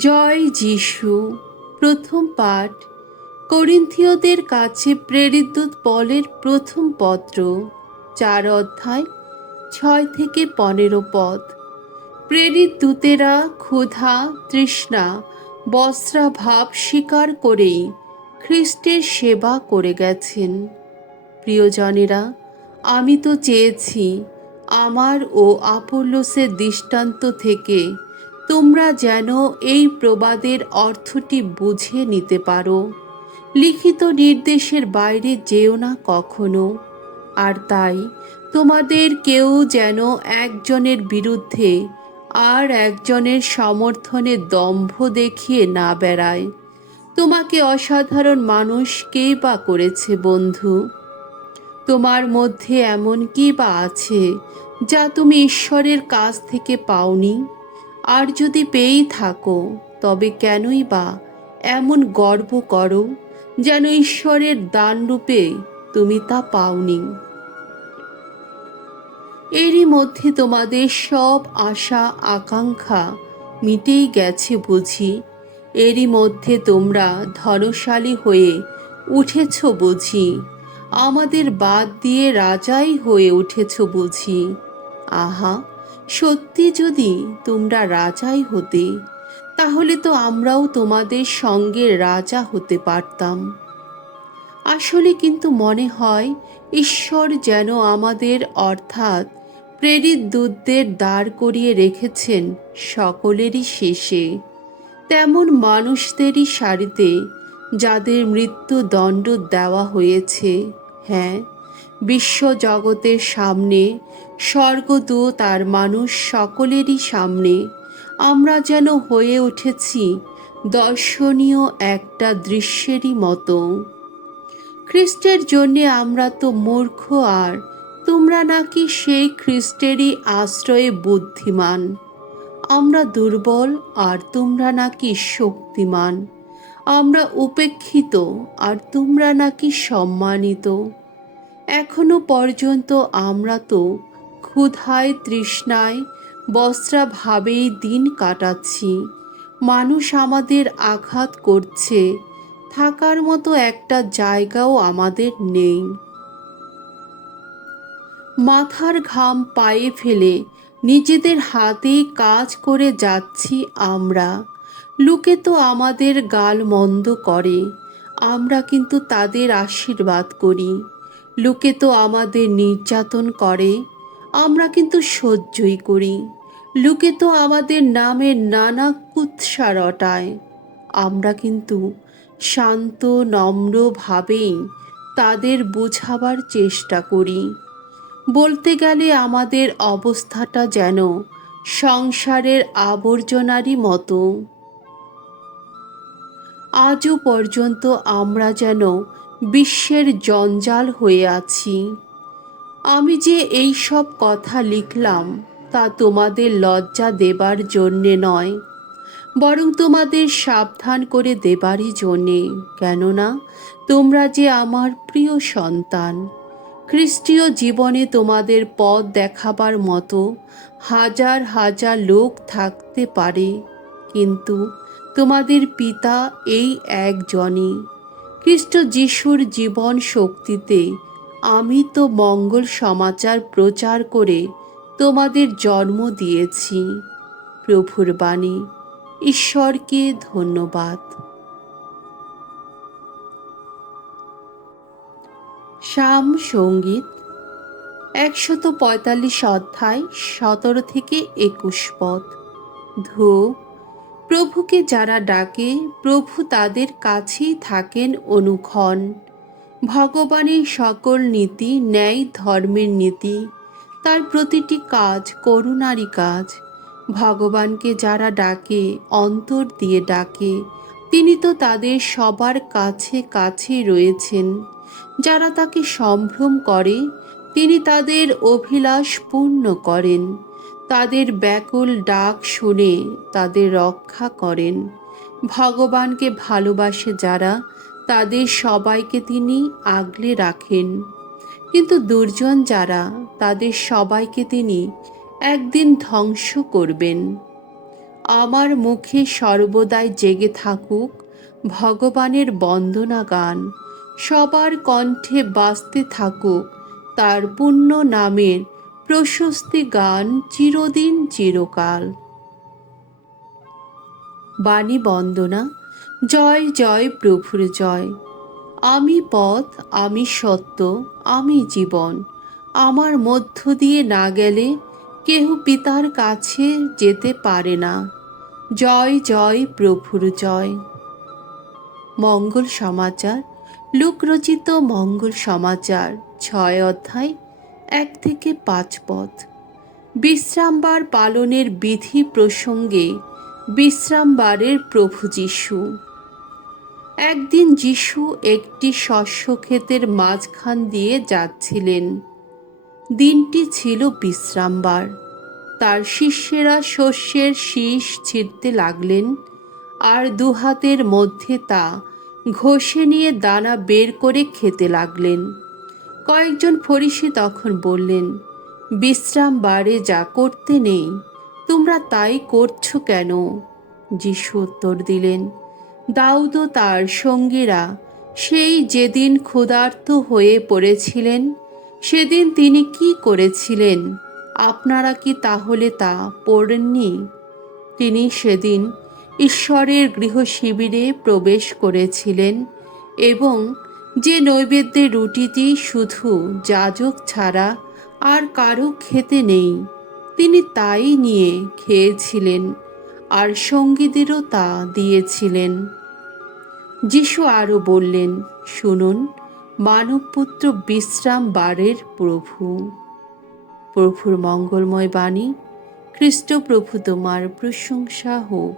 জয় যিশু। প্রথম পাঠ করিন্থীয়দের কাছে প্রেরিত দূত পলের প্রথম পত্র, 4 অধ্যায় 6 থেকে 15 পদ। প্রেরিত দূতেরা ক্ষুধা, তৃষ্ণা, বস্ত্রাভাব স্বীকার করেই খ্রিস্টের সেবা করে গেছেন। প্রিয়জনেরা, আমি তো চেয়েছি আমার ও আপোল্লোসের দৃষ্টান্ত থেকে তোমরা যেন এই প্রবাদের অর্থটি বুঝে নিতে পারো। লিখিত নির্দেশের বাইরে যেও না কখনো। আর তাই তোমাদের কেউ যেন একজনের বিরুদ্ধে আর একজনের সমর্থনে দম্ভ দেখিয়ে না বেড়ায়। তোমাকে অসাধারণ মানুষ কে বা করেছে বন্ধু? তোমার মধ্যে এমন কি বা আছে যা তুমি ঈশ্বরের কাছ থেকে পাওনি? আর যদি পেয়েই থাকো, তবে কেনই বা এমন গর্ব করো যেন ঈশ্বরের দানরূপে তুমি তা পাওনি? এরই মধ্যে তোমাদের সব আশা আকাঙ্ক্ষা মিটেই গেছে বুঝি? এরই মধ্যে তোমরা ধনশালী হয়ে উঠেছ বুঝি? আমাদের বাদ দিয়ে রাজাই হয়ে উঠেছ বুঝি? আহা, সত্যি যদি তোমরা রাজাই হতে, তাহলে তো আমরাও তোমাদের সঙ্গে রাজা হতে পারতাম। আসলে কিন্তু মনে হয় ঈশ্বর যেন আমাদের অর্থাৎ প্রেরিত দূতদের দাঁড় করিয়ে রেখেছেন সকলেরই শেষে, তেমন মানুষদেরই সারিতে যাদের মৃত্যুদণ্ড দেওয়া হয়েছে। হ্যাঁ, বিশ্বজগতের সামনে, স্বর্গদূত আর মানুষ সকলেরই সামনে আমরা যেন হয়ে উঠেছি দর্শনীয় একটা দৃশ্যেরই মতো। খ্রিস্টের জন্যে আমরা তো মূর্খ, আর তোমরা নাকি সেই খ্রিস্টেরই আশ্রয়ে বুদ্ধিমান। আমরা দুর্বল, আর তোমরা নাকি শক্তিমান। আমরা উপেক্ষিত, আর তোমরা নাকি সম্মানিত। এখনো পর্যন্ত আমরা তো ক্ষুধায়, তৃষ্ণায়, বস্ত্রাভাবেই দিন কাটাচ্ছি। মানুষ আমাদের আঘাত করছে, থাকার মতো একটা জায়গাও আমাদের নেই। মাথার ঘাম পায়ে ফেলে নিজেদের হাতেই কাজ করে যাচ্ছি আমরা। লোকে তো আমাদের গাল মন্দ করে, আমরা কিন্তু তাদের আশীর্বাদ করি। লোকে তো আমাদের নির্যাতন করে, আমরা কিন্তু সহ্যই করি। লোকে তো আমাদের নামে নানা কুৎসা রটায়, আমরা কিন্তু শান্ত নম্রভাবেই তাদের বোঝাবার চেষ্টা করি। বলতে গেলে আমাদের অবস্থাটা যেন সংসারের আবর্জনারই মতো। আজও পর্যন্ত আমরা যেন বিশ্বের জঞ্জাল হয়ে আছি। আমি যে এই সব কথা লিখলাম তা তোমাদের লজ্জা দেবার জন্যে নয়, বরং তোমাদের সাবধান করে দেবারই জন্যে। কেননা তোমরা যে আমার প্রিয় সন্তান। খ্রিস্টীয় জীবনে তোমাদের পথ দেখাবার মতো হাজার হাজার লোক থাকতে পারে, কিন্তু তোমাদের পিতা এই একজনই। খ্রিস্ট যিশুর জীবন শক্তিতে আমি তো মঙ্গল সমাচার প্রচার করে তোমাদের জন্ম দিয়েছি। প্রভুর বাণী। ঈশ্বরকে ধন্যবাদ। সাম সঙ্গীত 145 অধ্যায় 17 থেকে 21 পদ। ধু, প্রভুকে যারা ডাকে, প্রভু তাদের কাছেই থাকেন অনুক্ষণ। ভগবানের সকল নীতি ন্যায় ধর্মের নীতি, তার প্রতিটি কাজ করুণারই কাজ। ভগবানকে যারা ডাকে, অন্তর দিয়ে ডাকে, তিনি তো তাদের সবার কাছে কাছে রয়েছেন। যারা তাকে সম্ভ্রম করে, তিনি তাদের অভিলাষ পূর্ণ করেন। তাদের ব্যাকুল ডাক শুনে তাদের রক্ষা করেন। ভগবানকে ভালোবাসে যারা, তাদের সবাইকে তিনি আগলে রাখেন। কিন্তু দুর্জন যারা, তাদের সবাইকে তিনি একদিন ধ্বংস করবেন। আমার মুখে সর্বদাই জেগে থাকুক ভগবানের বন্দনা গান, সবার কণ্ঠে বাজতে থাকুক তার পুণ্য নামের প্রশস্তি গান চিরদিন চিরকাল। বাণী বন্দনা। জয় জয় প্রভুর জয়। আমি পথ, আমি সত্য, আমি জীবন। আমার মধ্য দিয়ে না গেলে কেহ পিতার কাছে যেতে পারে না। জয় জয় প্রভুর জয়। মঙ্গল সমাচার। লোকরচিত মঙ্গল সমাচার 6 অধ্যায় 1 থেকে 5 পদ। বিশ্রামবার পালনের বিধি প্রসঙ্গে বিশ্রামবারের প্রভু যীশু। একদিন যীশু একটি শস্যক্ষেতের মাঝখান দিয়ে যাচ্ছিলেন। দিনটি ছিল বিশ্রামবার। তার শিষ্যেরা শস্যের শীষ ছিঁড়তে লাগলেন আর দুহাতের মধ্যে তা ঘষে নিয়ে দানা বের করে খেতে লাগলেন। কয়েকজন ফরিসি তখন বললেন, বিশ্রামবারে যা করতে নেই তোমরা তাই করছো কেন? যীশু উত্তর দিলেন, দাউদ ও তার সঙ্গীরা সেই যেদিন ক্ষুধার্ত হয়ে পড়েছিলেন সেদিন তিনি কি করেছিলেন আপনারা কি তাহলে তা পড়েননি? তিনি সেদিন ঈশ্বরের গৃহশিবিরে প্রবেশ করেছিলেন এবং যে নৈবেদ্যের রুটিটি শুধু যাজক ছাড়া আর কারো খেতে নেই, তিনি তাই নিয়ে খেয়েছিলেন আর সঙ্গীদেরও তা দিয়েছিলেন। যীশু আরও বললেন, শুনুন, মানবপুত্র বিশ্রাম বারের প্রভু। প্রভুর মঙ্গলময় বাণী। খ্রিস্ট প্রভু তোমার প্রশংসা হোক।